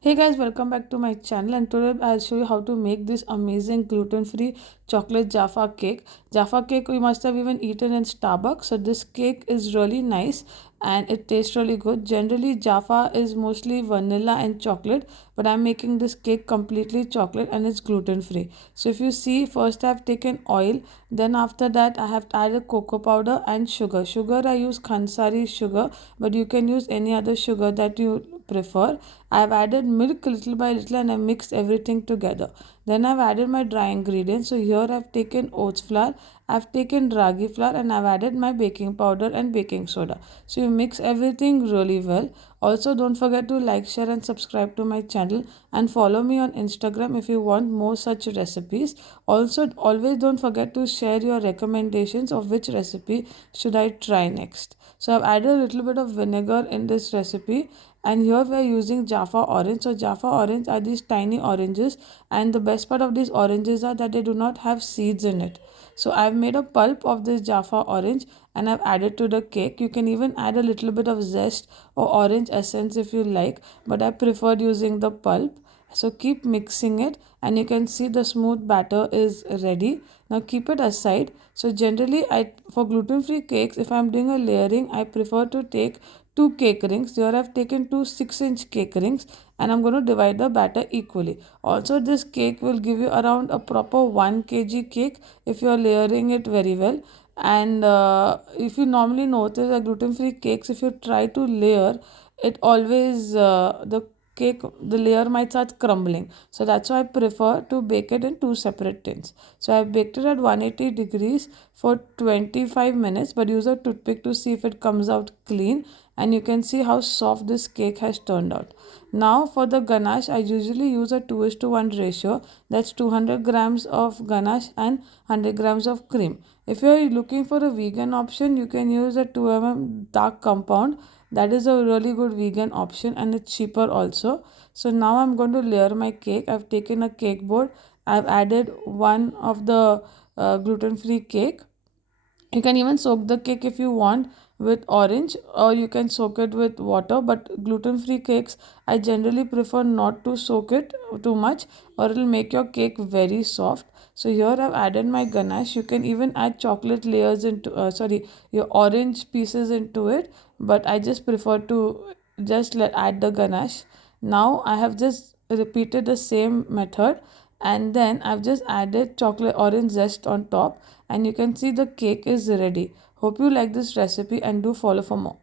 Hey guys, welcome back to my channel, and today I'll show you how to make this amazing gluten-free chocolate Jaffa cake. Jaffa cake you must have even eaten in Starbucks. So this cake is really nice and it tastes really good. Generally Jaffa is mostly vanilla and chocolate, but I'm making this cake completely chocolate and it's gluten-free. So if you see, first I've taken oil, then after that I have added cocoa powder and sugar. Sugar I use Khansari sugar, but you can use any other sugar that you prefer. I have added milk little by little and I mixed everything together. Then I've added my dry ingredients. So here I've taken oats flour, I've taken ragi flour, and I've added my baking powder and baking soda. So you mix everything really well. Also, don't forget to like, share and subscribe to my channel, and follow me on Instagram if you want more such recipes. Also, always don't forget to share your recommendations of which recipe should I try next. So I've added a little bit of vinegar in this recipe, and here we are using Jaffa orange. So Jaffa orange are these tiny oranges, and the best part of these oranges are that they do not have seeds in it. So I've made a pulp of this Jaffa orange and I've added to the cake. You can even add a little bit of zest or orange essence if you like, but I preferred using the pulp. So keep mixing it and you can see the smooth batter is ready. Now keep it aside. So generally I for gluten-free cakes, if I'm doing a layering, I prefer to take two cake rings. Here I've taken two 6-inch cake rings and I'm going to divide the batter equally. Also this cake will give you around a proper 1 kg cake if you are layering it very well. And if you normally notice that gluten-free cakes, if you try to layer it, always the layer might start crumbling. So that's why I prefer to bake it in two separate tins. So I've baked it at 180 degrees for 25 minutes, but use a toothpick to see if it comes out clean, and you can see how soft this cake has turned out. Now for the ganache, I usually use a 2:1 ratio. That's 200 grams of ganache and 100 grams of cream. If you're looking for a vegan option, you can use a 2 dark compound. That is a really good vegan option and it's cheaper also. So now I'm going to layer my cake. I've taken a cake board. I've added one of the gluten-free cake. You can even soak the cake if you want with orange, or you can soak it with water, but gluten-free cakes I generally prefer not to soak it too much or it will make your cake very soft. So here I've added my ganache. You can even add chocolate layers into your orange pieces into it, but I just prefer to just add the ganache. Now I have just repeated the same method, and then I've just added chocolate orange zest on top, and you can see the cake is ready. Hope you like this recipe and do follow for more.